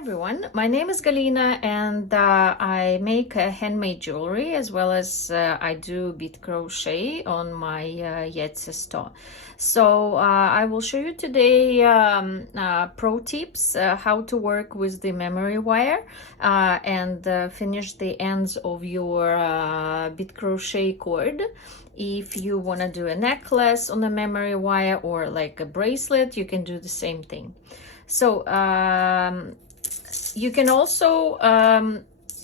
Everyone, my name is Galina and I make handmade jewelry as well as I do bead crochet on my Etsy store. So I will show you today pro tips how to work with the memory wire and finish the ends of your bead crochet cord. If you want to do a necklace on a memory wire or like a bracelet, you can do the same thing. So you can also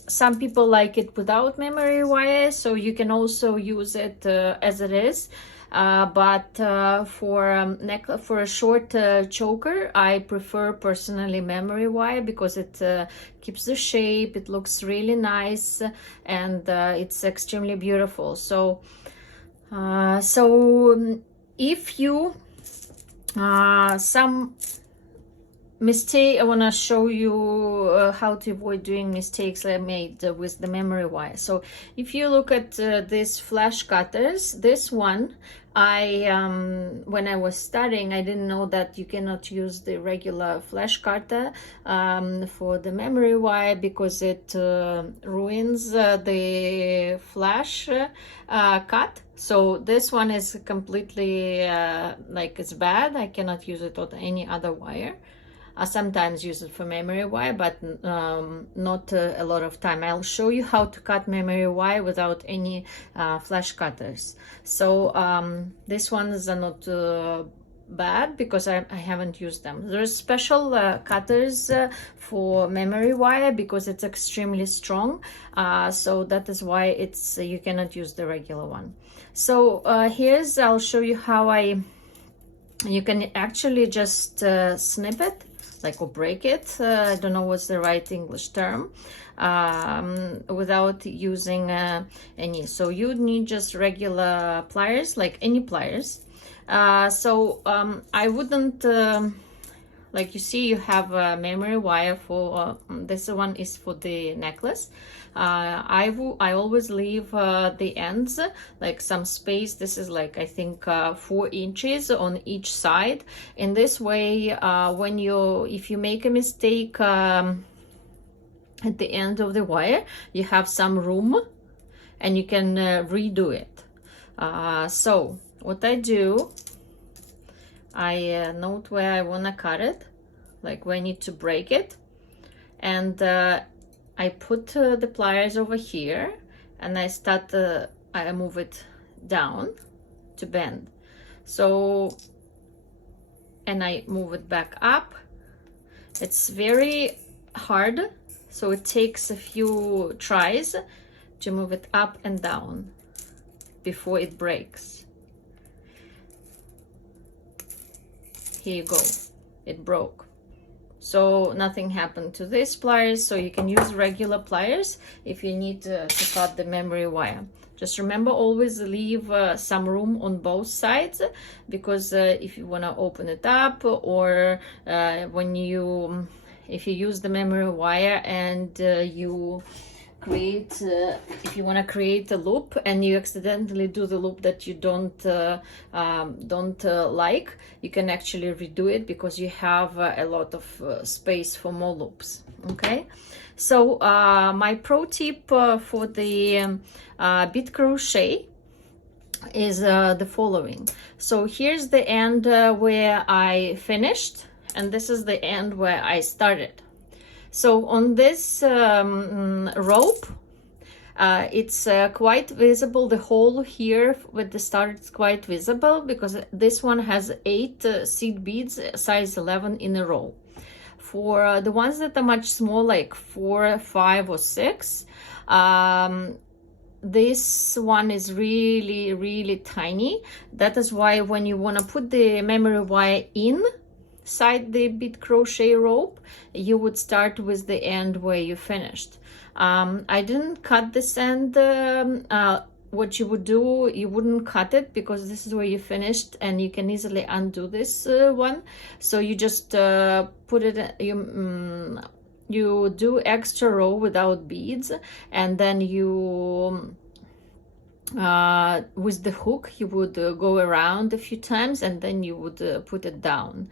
some people like it without memory wire, so you can also use it as it is, but for a short choker, I prefer personally memory wire because it keeps the shape, it looks really nice, and it's extremely beautiful. So if you some mistake, I want to show you how to avoid doing mistakes I made with the memory wire. So if you look at these flash cutters, this one I when I was studying, I didn't know that you cannot use the regular flash cutter for the memory wire because it ruins the flash cut. So this one is completely like it's bad. I cannot use it on any other wire. I sometimes use it for memory wire, but not a lot of time. I'll show you how to cut memory wire without any flash cutters. So these ones are not bad because I haven't used them. There's special cutters for memory wire because it's extremely strong. So that is why it's you cannot use the regular one. So I'll show you how you can actually just snip it, like, or break it, I don't know what's the right English term, without using any. So you need just regular pliers, like any pliers. I wouldn't, like you see, you have a memory wire for, this one is for the necklace. I always leave the ends, like some space. This is like, I think 4 inches on each side. In this way, if you make a mistake at the end of the wire, you have some room and you can redo it. So what I do, I note where I want to cut it, like where I need to break it, and I put the pliers over here and I move it down to bend. So, and I move it back up. It's very hard, so it takes a few tries to move it up and down before it breaks. Here you go, it broke. So nothing happened to these pliers, so you can use regular pliers if you need to cut the memory wire. Just remember, always leave some room on both sides, because if you want to open it up, or if you use the memory wire and if you want to create a loop and you accidentally do the loop that you don't like, you can actually redo it because you have a lot of space for more loops. Okay, so my pro tip for the bead crochet is the following. So here's the end where I finished, and this is the end where I started. So on this rope, it's quite visible. The hole here with the start is quite visible because this one has 8 seed beads, size 11 in a row. For the ones that are much smaller, like 4, 5, or 6, this one is really, really tiny. That is why when you want to put the memory wire inside the bead crochet rope, you would start with the end where you finished. I didn't cut this end. What you would do, you wouldn't cut it because this is where you finished and you can easily undo this one. So you just put it, you do extra row without beads, and then you with the hook you would go around a few times and then you would put it down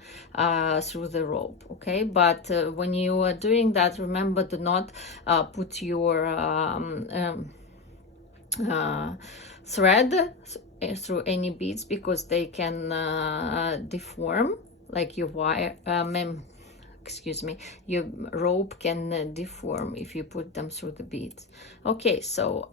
through the rope. Okay, but when you are doing that, remember, do not put your thread through any beads, because they can deform, like your wire excuse me, your rope can deform if you put them through the beads. Okay, so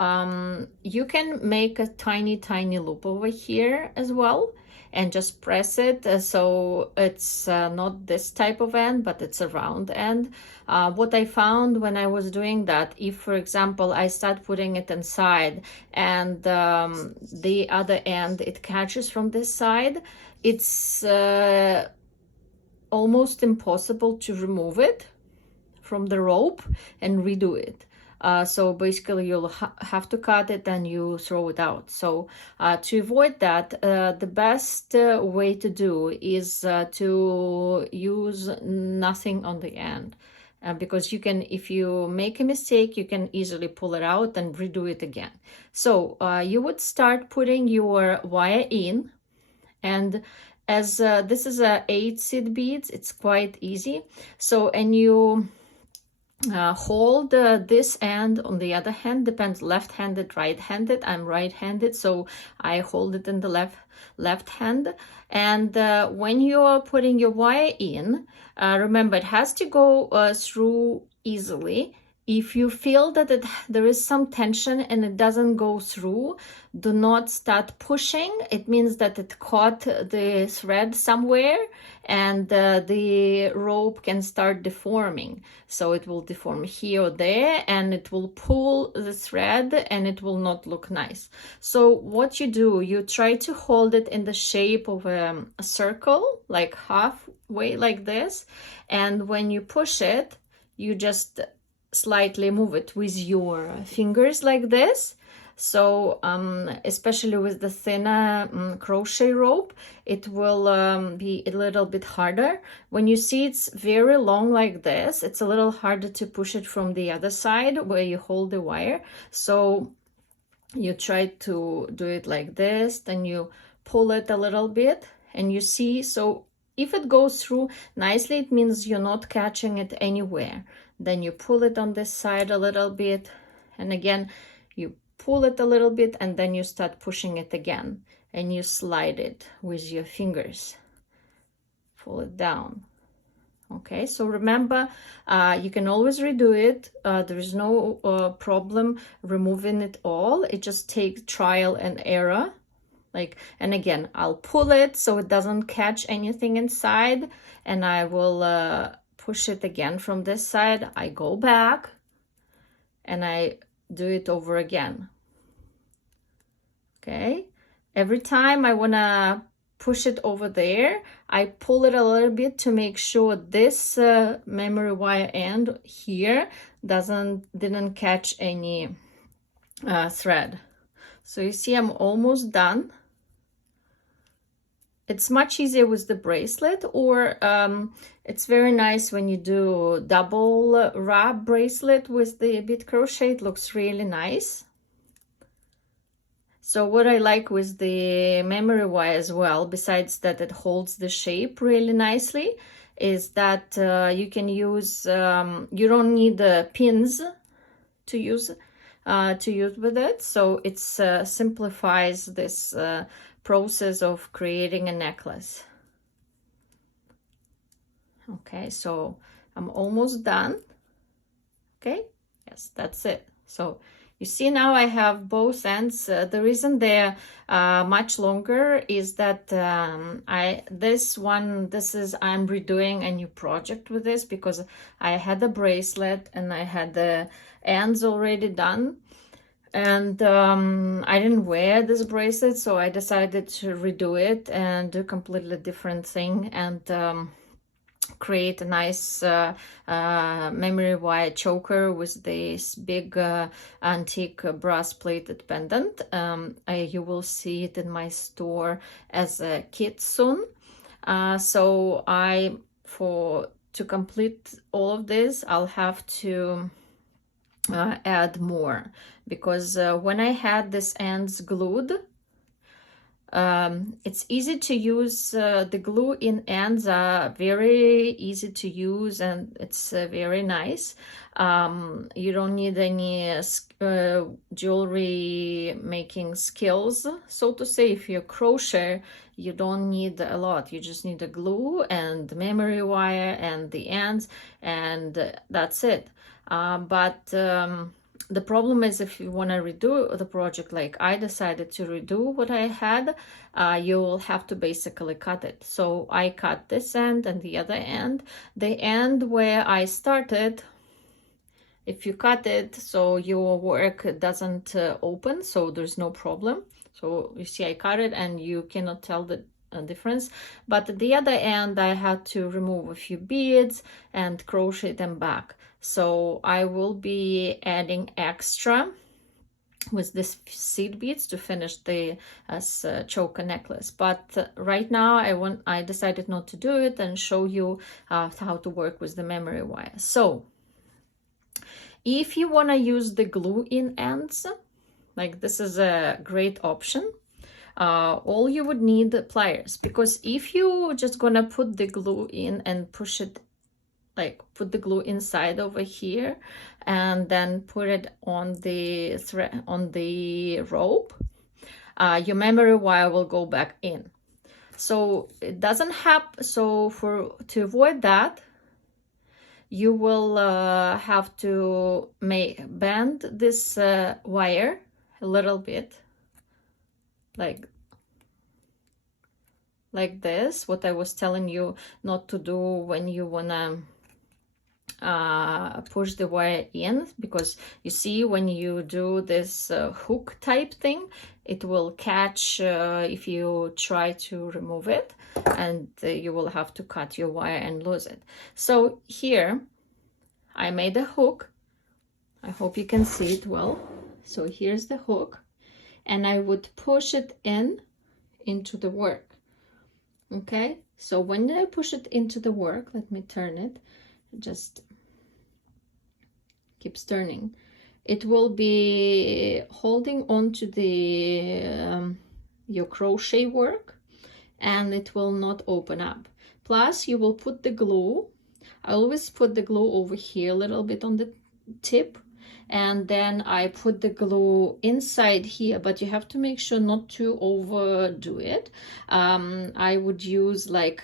you can make a tiny loop over here as well and just press it so it's not this type of end, but it's a round end. What I found when I was doing that, if for example I start putting it inside and the other end it catches from this side, it's almost impossible to remove it from the rope and redo it. So basically you'll have to cut it and you throw it out. So to avoid that, the best way to do is to use nothing on the end. Because you can, if you make a mistake, you can easily pull it out and redo it again. So you would start putting your wire in, and as this is a 8 seed beads, it's quite easy. So, and you hold this end on the other hand, depends left-handed, right-handed. I'm right-handed, so I hold it in the left hand. And when you are putting your wire in, remember it has to go through easily. If you feel that there is some tension and it doesn't go through, do not start pushing. It means that it caught the thread somewhere, and the rope can start deforming. So it will deform here or there, and it will pull the thread and it will not look nice. So what you do, you try to hold it in the shape of a circle, like halfway like this. And when you push it, you just slightly move it with your fingers like this. So especially with the thinner crochet rope, it will be a little bit harder. When you see it's very long like this, it's a little harder to push it from the other side where you hold the wire. So you try to do it like this, then you pull it a little bit, and you see, so if it goes through nicely, it means you're not catching it anywhere. Then you pull it on this side a little bit, and again you pull it a little bit, and then you start pushing it again, and you slide it with your fingers, pull it down. Okay, so remember, you can always redo it. There is no problem removing it all. It just takes trial and error. Like, and again, I'll pull it so it doesn't catch anything inside, and I will push it again from this side. I go back and I do it over again. Okay, every time I want to push it over there, I pull it a little bit to make sure this memory wire end here didn't catch any thread. So you see I'm almost done. It's much easier with the bracelet, or it's very nice when you do double wrap bracelet with the bead crochet. It looks really nice. So what I like with the memory wire as well, besides that it holds the shape really nicely, is that you can use, you don't need the pins to use with it. So it simplifies this process of creating a necklace. Okay, so I'm almost done. Okay, yes, that's it. So you see now I have both ends. The reason they're much longer is that I'm redoing a new project with this, because I had a bracelet and I had the ends already done, and I didn't wear this bracelet, so I decided to redo it and do a completely different thing, and create a nice memory wire choker with this big antique brass plated pendant. You will see it in my store as a kit soon. So to complete all of this, I'll have to add more, because when I had this ends glued, it's easy to use. The glue in ends are very easy to use, and it's very nice. You don't need any jewelry making skills, so to say. If you crochet, you don't need a lot. You just need a glue and memory wire and the ends, and that's it. But the problem is, if you want to redo the project, like I decided to redo what I had, you will have to basically cut it. So I cut this end and the other end. The end where I started, if you cut it, so your work doesn't open, so there's no problem. So you see I cut it and you cannot tell the difference. But at the other end, I had to remove a few beads and crochet them back. So I will be adding extra with this seed beads to finish the choker necklace. But right now I decided not to do it and show you how to work with the memory wire. So if you want to use the glue in ends, like this is a great option. All you would need pliers, because if you just gonna put the glue in and push it, like put the glue inside over here and then put it on the thread, on the rope, your memory wire will go back in. So it doesn't happen. So to avoid that, you will have to bend this wire a little bit, like this, what I was telling you not to do when you wanna push the wire in, because you see when you do this hook type thing, it will catch if you try to remove it, and you will have to cut your wire and lose it. So here I made a hook. I hope you can see it well. So here's the hook, and I would push it into the work. Okay, so when I push it into the work, let me turn it, just keeps turning. It will be holding on to the your crochet work, and it will not open up. Plus you will put the glue. I always put the glue over here a little bit on the tip, and then I put the glue inside here, but you have to make sure not to overdo it. I would use like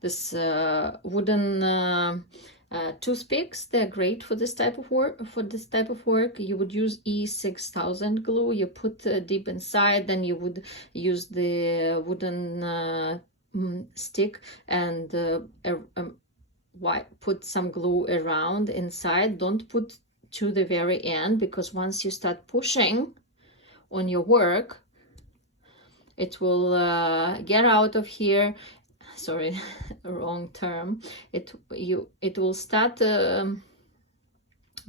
this wooden toothpicks. They're great for this type of work. You would use E6000 glue. You put deep inside, then you would use the wooden stick and put some glue around inside. Don't put to the very end, because once you start pushing on your work, it will get out of here. Sorry, wrong term. It will start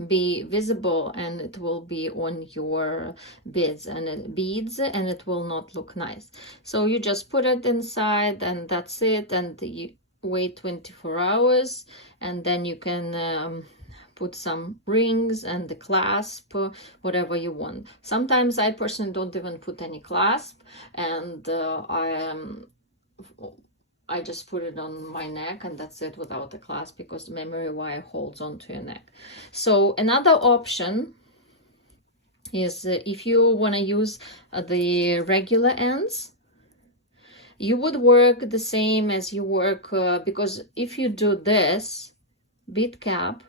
be visible, and it will be on your beads, and it will not look nice. So you just put it inside, and that's it, and you wait 24 hours, and then you can put some rings and the clasp, whatever you want. Sometimes I personally don't even put any clasp, and I just put it on my neck, and that's it, without the clasp, because the memory wire holds onto your neck. So another option is if you want to use the regular ends, you would work the same as you work, because if you do this bead cap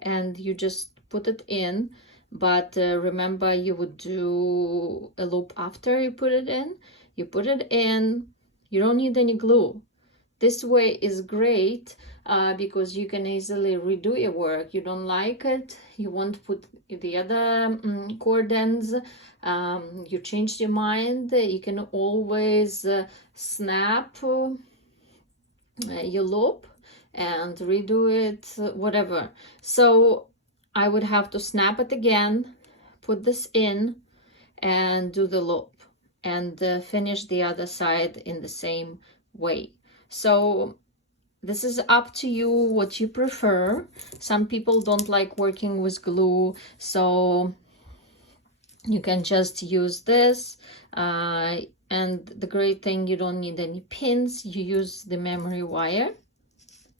and you just put it in, but remember, you would do a loop after you put it in. You put it in, you don't need any glue. This way is great because you can easily redo your work. You don't like it, you want to put the other cord ends, you changed your mind, you can always snap your loop and redo it, whatever. So I would have to snap it again, put this in, and do the loop, and finish the other side in the same way. So this is up to you what you prefer. Some people don't like working with glue, so you can just use this. And the great thing, you don't need any pins. You use the memory wire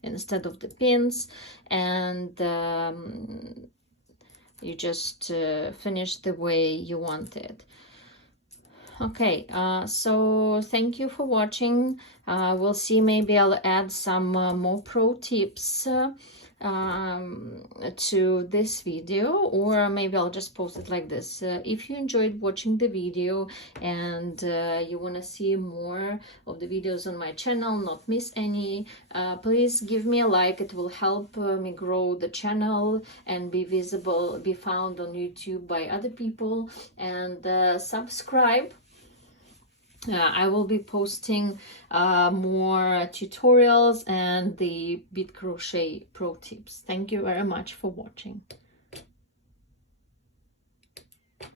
instead of the pins, and you just finish the way you want it. Okay, so thank you for watching. We'll see, maybe I'll add some more pro tips to this video, or maybe I'll just post it like this. If you enjoyed watching the video and you want to see more of the videos on my channel, not miss any, please give me a like. It will help me grow the channel and be visible, be found on YouTube by other people, and subscribe. I will be posting more tutorials and the bead crochet pro tips. Thank you very much for watching.